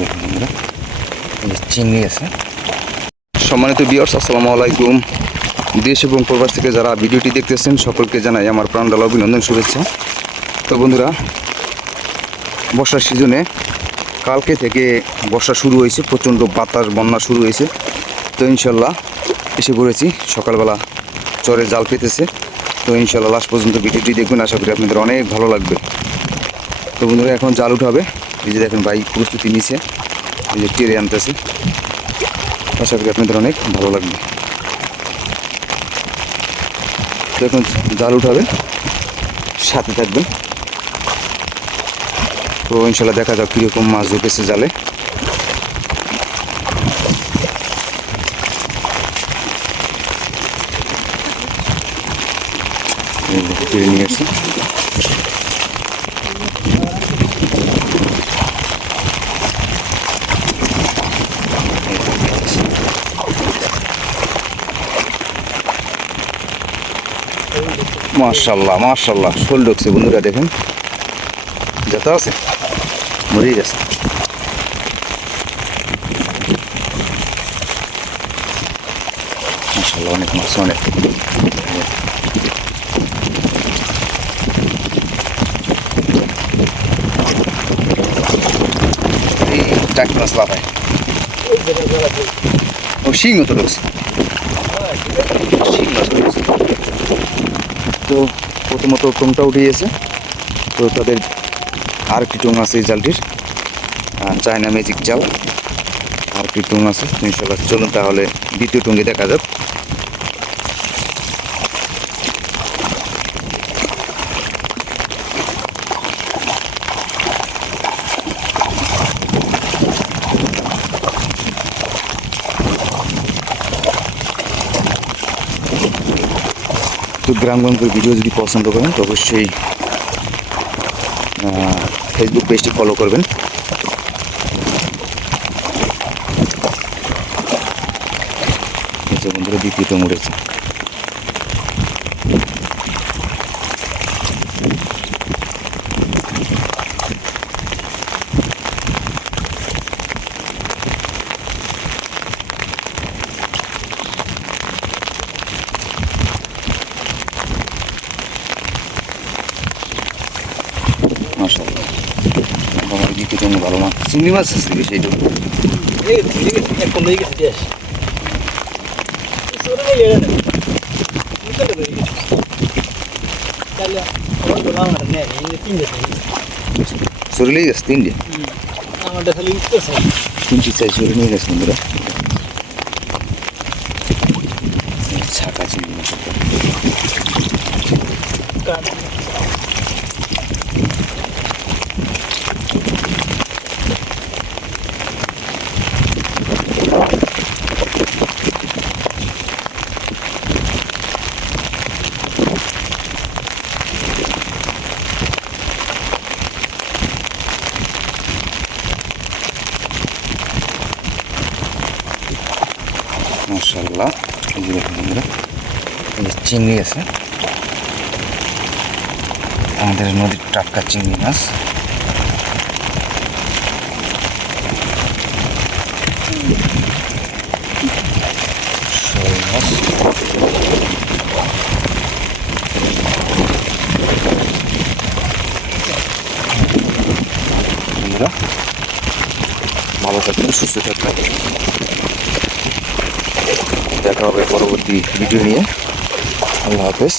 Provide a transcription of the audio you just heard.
দেখুন বন্ধুরা আছে। সম্মানিত বিয়ার্স আসসালামু আলাইকুম। দেশ এবং প্রবাস থেকে যারা ভিডিওটি দেখতেছেন, সকলকে জানাই আমার প্রাণডাল অভিনন্দন, শুভেচ্ছা। তো বন্ধুরা, বর্ষার সিজনে কালকে থেকে বর্ষা শুরু হয়েছে, প্রচণ্ড বাতাস, বন্যা শুরু হয়েছে। তো ইনশাল্লাহ এসে পড়েছি, সকালবেলা চরে জাল পেতেছে। তো ইনশাল্লাহ লাস্ট পর্যন্ত ভিডিওটি দেখবেন, আশা করি আপনাদের অনেক ভালো লাগবে। তো বন্ধুরা, এখন জাল উঠাবে। এই যে দেখেন ভাই প্রস্তুতি নিছে। এই যে টেরে আনতেছে। আশা করি আপনাদের অনেক ভালো লাগবে। তো এখন জাল উঠাবে। সাথে থাকবেন তো ইনশাল্লাহ দেখা যাক কীরকম মাছ ঢুকেছে জালে। নিয়ে আসছি। মার্শাল্লাহ মার্শাল্লাহ শোল ঢুকছে, বন্ধুরা দেখেন। যত আছে, মরেই গেছে। মার্শাল্লাহ অনেক মাছ, অনেক। চারটি মাছ ও, শিং তো ঢুকছে শিং মাছ প্রথমত টোংটা উঠিয়েছে তো তাদের আর একটি টং আছে এই জালটির। চায়না ম্যাজিক জাল আর একটি টং আছে, ইনশাল্লাহ। চলুন তাহলে দ্বিতীয় টুঙ্গি দেখা যাক। তো গ্রামগঞ্জের ভিডিও যদি পছন্দ করেন, তো অবশ্যই ফেসবুক পেজটি ফলো করবেন। বিকৃত বন্ধুরা দ্বিতীয় টং মাসাল্লাহ আমার দ্বিতীয় টং ভালো মাছ চিংড়ি মাছ আছে দিকে এখন লই গেছে দেশ। সরে গেলে না। নিকল গেছে। তাহলে আমার গোলাম আর নেই এই তিন দেশ সরিলেই গেছে তিনটে? আমার দেশে তিনটি চাই সরে নিয়ে গেছে বন্ধুরা। ছাকা চিংড়ি মাছ। মাশাল্লাহ এই যে দেখুন এই চিংড়ি আছে। আমাদের নদীর টাটকা চিংড়ি মাছ। ভালো থাকবেন, সুস্থ থাকবেন। হবে পরবর্তী ভিডিও নিয়ে। আল্লাহ হাফেজ।